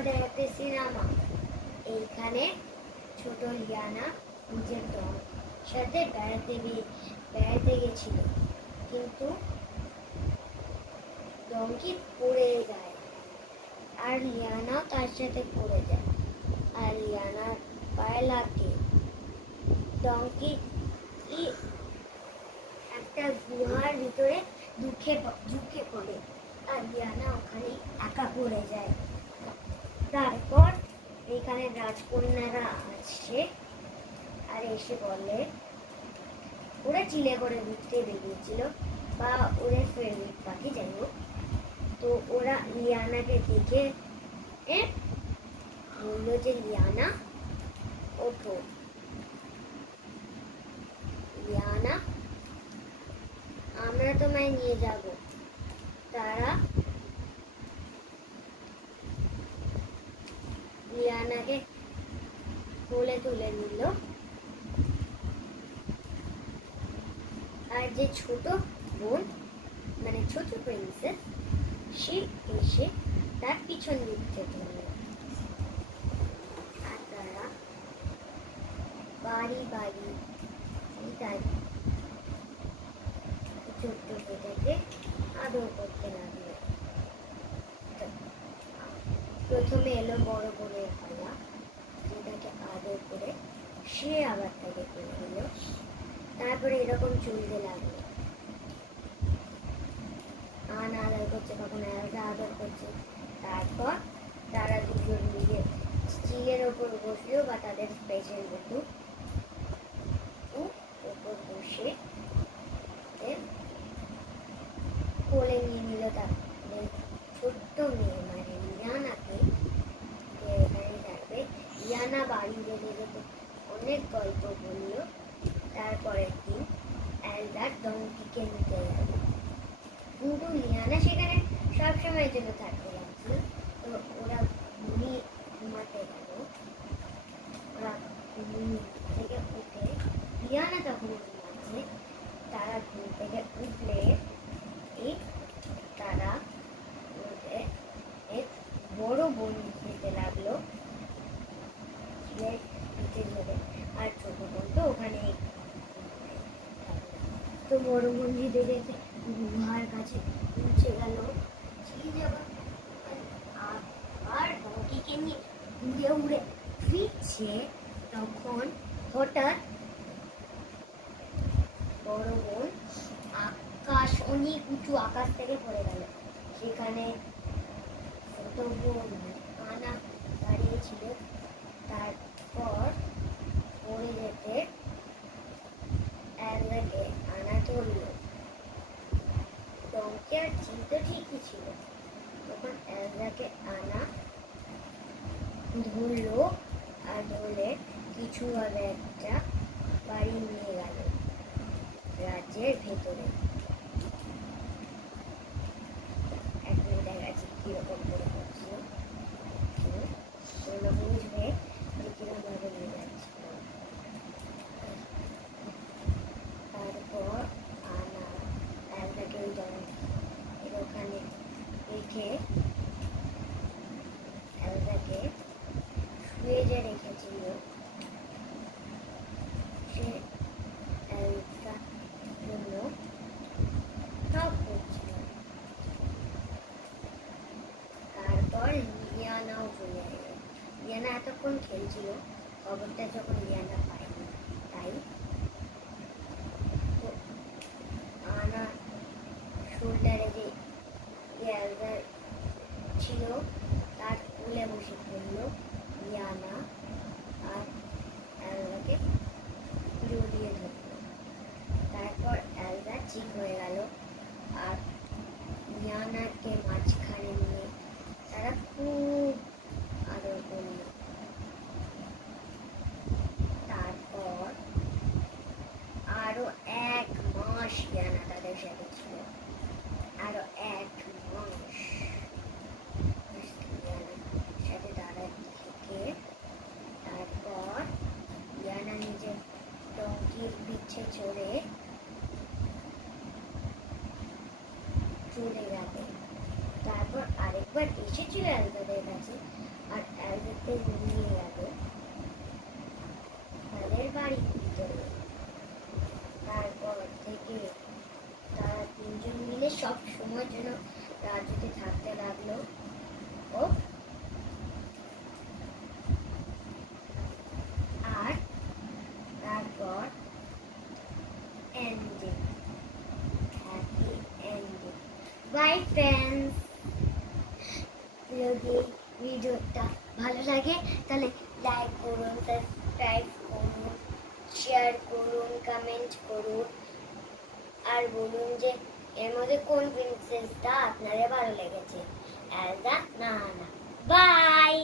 আমাদের একটা সিনেমা। এইখানে ছোট লিয়ানা নিজের দল সাথে বেড়াতে গেছিল, কিন্তু ডঙ্কি পড়ে যায় আর লিয়ানাও তার সাথে পড়ে যায় আর লিয়ানার পায়ে লাগে। ডঙ্কি একটা গুহার ভিতরে ঢুকে পড়ে আর লিয়ানা ওখানে একা পড়ে যায়। তারপর এখানে রাজকন্যারা আসে আর এসে বলে ওরা চিলে করে ঘুরতে বেরিয়েছিল, বা ওদের ফেভারিট পাখি যাই হোক। তো ওরা লিয়ানাকে দেখে বললো যে লিয়ানা ওঠো, লিয়ানা আমরা তোমায় নিয়ে যাব। তারা লিয়ানাকে কোলে তুলে নিল আর যে ছোট বোন মানে ছোট প্রিন্সেস সে এসে তার পিছন দিক থেকে আর তারা বাড়ি বাড়ি তার ছোট্ট মেয়েটাকে আদর করতে লাগলো। প্রথমে এলো বড় বোনের পালা, যেটাকে আদর করে সে আবার তাকে করে দিল। তারপরে এরকম চলতে লাগলো, আনা আদর করছে, কখনো একটা আদর করছে। তারপর তারা দুজন মিলে স্টিলের ওপর বসলো বা তাদের স্পেশাল বন্ধু ওপর বসে কোলে নিয়ে নিল তাদের ছোট্ট মেয়ে মানে লিয়ানাকে। এখানে থাকবে লিয়ানা বাড়ি বেঁধে যেত, অনেক গল্প বলল। তারপরের দিন এলদার ডঙ্কিকে নিতে গেল, কিন্তু লিয়ানা সেখানে সবসময়ের জন্য থাকতে লাগছিল। তো ওরা ঘুমাতে গেল। ওরা ঘুম থেকে উঠে লিয়ানা তখন ঘুমাচ্ছে। তারা ঘুম থেকে উঠলে তারা এক বড় বোন যেতে লাগলো আর ছোট বোন তো ওখানে। তো বড় বোন যেতে যেতে গুহার কাছে পৌঁছে গেল। আর ডঙ্কিকে নিয়ে উড়ে উড়ে ফিরছে, তখন হঠাৎ বড় বোন অনেক উঁচু আকাশ থেকে পড়ে গেল। সেখানে ছোট বোন আনা দাঁড়িয়েছিল। তারপর পড়ে যেতে এলদাকে আনা ধরল। ডঙ্কি আর চিলতো ঠিকই ছিল। তখন এলদাকে আনা ধরলো আর ধরে কিছু ভাবে একটা বাড়ি নিয়ে গেল রাজ্যের ভেতরে। কিরকম করে করছিল বুঝবে যে কিরকম ভাবে নিয়ে যাচ্ছিল। তারপর আনা এলদাকে ওই জঙ্গলের ওখানে রেখে এলদাকে শুয়ে যে রেখেছিল, সে এলদার জন্য সব করছিল। তারপর লিয়ানাও চলে এলো। লিয়ানা এতক্ষণ খেলছিল, খবরটা যখন লিয়ানা পায়নি, তাই আনা শোল্ডারে যে এলদার ছিল তার কোলে বসে পড়ল লিয়ানা আর এলদাকে জড়িয়ে ধরল। তারপর এলদা ঠিক হয়ে গেল আর লিয়ানাকে মাঝখানে নিয়ে তারা খুব আদর করল। তারপর আরো 1 মাস লিয়ানা তাদের সাথে ছিল। আরো 1 মাস লিয়ানার সাথে তারা থেকে তারপর লিয়ানা নিজের ডঙ্কির পিঠে চড়ে চলে গেল। তারপর আরেকবার এসেছিল এলদাদের কাছে আর থেকে নিয়ে গেল তাদের বাড়ির ভিতরে। তারপর থেকে তারা তিনজন মিলে সব সময় যেন রাজ্যতে থাকতে লাগলো। ও আর তারপর ending, happy ending. By friends. যদি ভিডিওটা ভালো লাগে তাহলে লাইক করুন, সাবস্ক্রাইব করুন, শেয়ার করুন, কমেন্ট করুন, আর বলুন যে এর মধ্যে কোন প্রিন্সেসটা আপনাদের ভালো লেগেছে। এলসা না না। বাই।